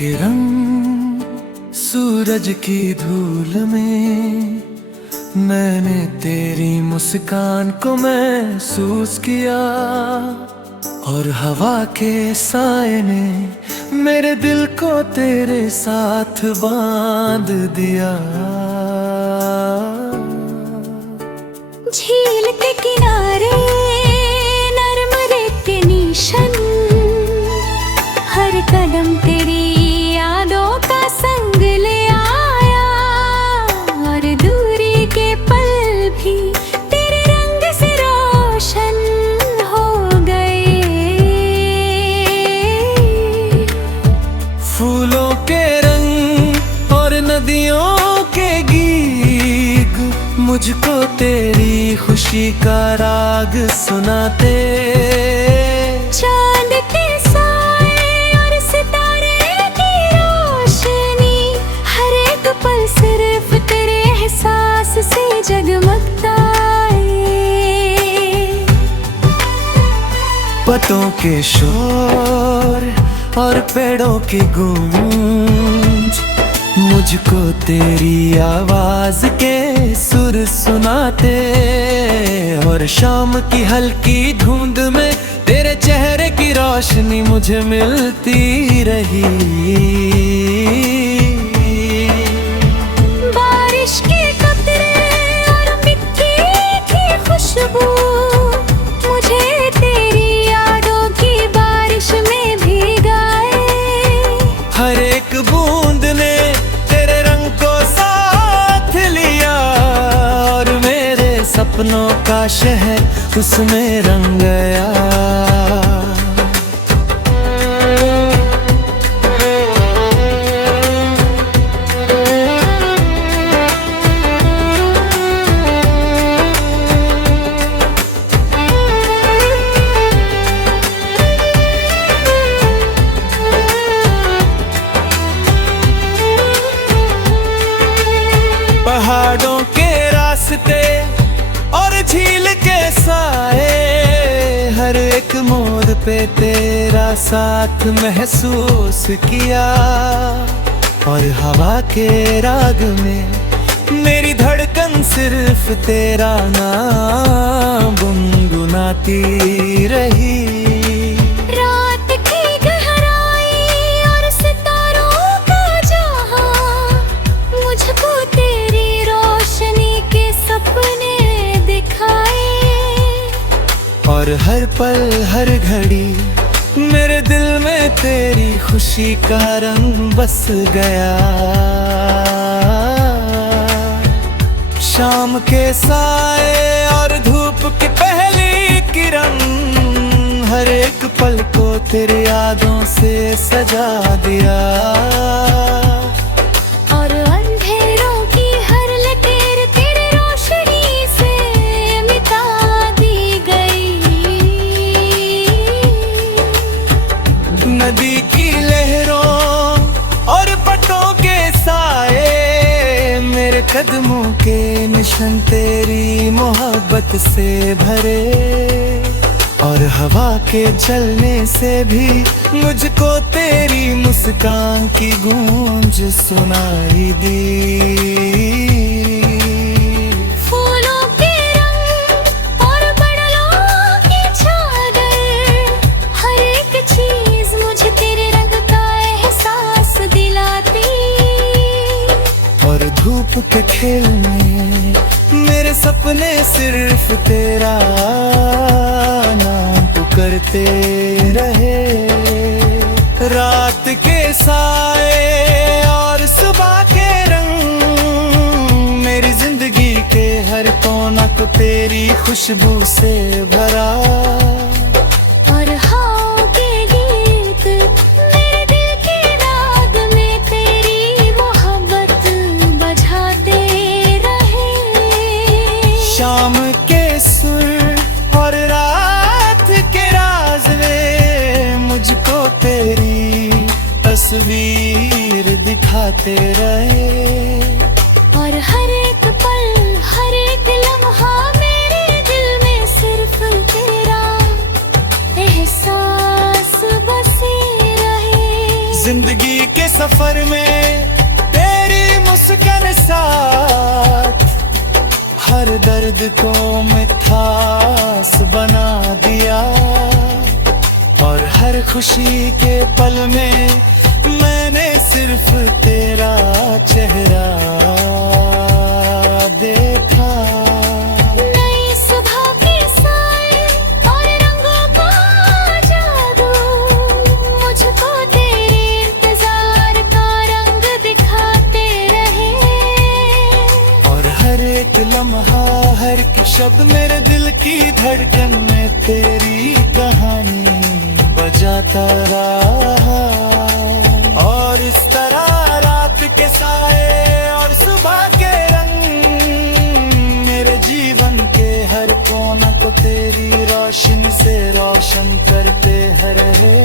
के रंग सूरज की धूल में मैंने तेरी मुस्कान को महसूस किया, और हवा के साए ने मेरे दिल को तेरे साथ बांध दिया। झील के किनारे नरम रेत के निशान, हर कदम तेरी यादों का संग ले आया, और दूरी के पल भी तेरे रंग से रोशन हो गए। फूलों के रंग और नदियों के गीत मुझको तेरी खुशी का राग सुनाते। चांद के साए और सितारे की रोशनी, हर एक पल सिर्फ तेरे एहसास से जगमगता है। पत्तों के शोर और पेड़ों की गूंज मुझको तेरी आवाज के सुर सुनाते, और शाम की हल्की धुंध में तेरे चेहरे की रोशनी मुझे मिलती रही। बारिश के कतरे और मिट्टी की खुशबू मुझे तेरी यादों की बारिश में भिगाए। हर एक बूंद ने तेरे रंग को साथ लिया, और मेरे सपनों का शहर उसमें रंग गया। पहाड़ों के रास्ते और झील के साए, हर एक मोड़ पे तेरा साथ महसूस किया, और हवा के राग में मेरी धड़कन सिर्फ तेरा नाम गुनगुनाती रही। रात की गहराई और सितारों का जहां मुझको तेरी रोशनी के सपने दिखाए, और हर पल हर घड़ी मेरे दिल में तेरी खुशी का रंग बस गया। शाम के साए और धूप की पहली किरण हर एक पल को तेरी यादों से सजा दिया, और अंधेरों की हर लकीर तेरी रोशनी से मिटा दी गई। नदी की लहरों और पटों के साए मेरे कदमों के निशान तेरी मोहब्बत से भरे, और हवा के चलने से भी मुझको तेरी मुस्कान की गूंज सुनाई दी। फूलों के रंग और बदलों की चादर, हर एक चीज मुझे तेरे रंग का एहसास दिलाती, और धूप के खेल में मेरे सपने सिर्फ तेरा नाम पुकारते रहे। रात के साए और सुबह के रंग मेरी जिंदगी के हर कोना को तेरी खुशबू से भरा, और हाँ के गीत मेरे दिल के राग में तेरी मोहब्बत बजाते रहे। शाम के सुर और रात के राज वे मुझको तेरी तस्वीर दिखाते रहे, और हर एक पल हर एक लम्हा मेरे दिल में सिर्फ तेरा एहसास बसे रहे। जिंदगी के सफर में तेरी मुस्कान साथ हर दर्द को मिठास बना दिया। और हर खुशी के पल में मैंने सिर्फ तेरा चेहरा देखा। नई सुबह के साए और रंगों का जादू मुझको तेरे इंतजार का रंग दिखाते रहे। और हर एक लम्हा हर एक शब्द मेरे दिल की धड़कन में तेरी कहानी बजाता रहा। और इस तरह रात के साए और सुबह के रंग मेरे जीवन के हर कोना को तेरी रोशनी से रोशन करते रहे।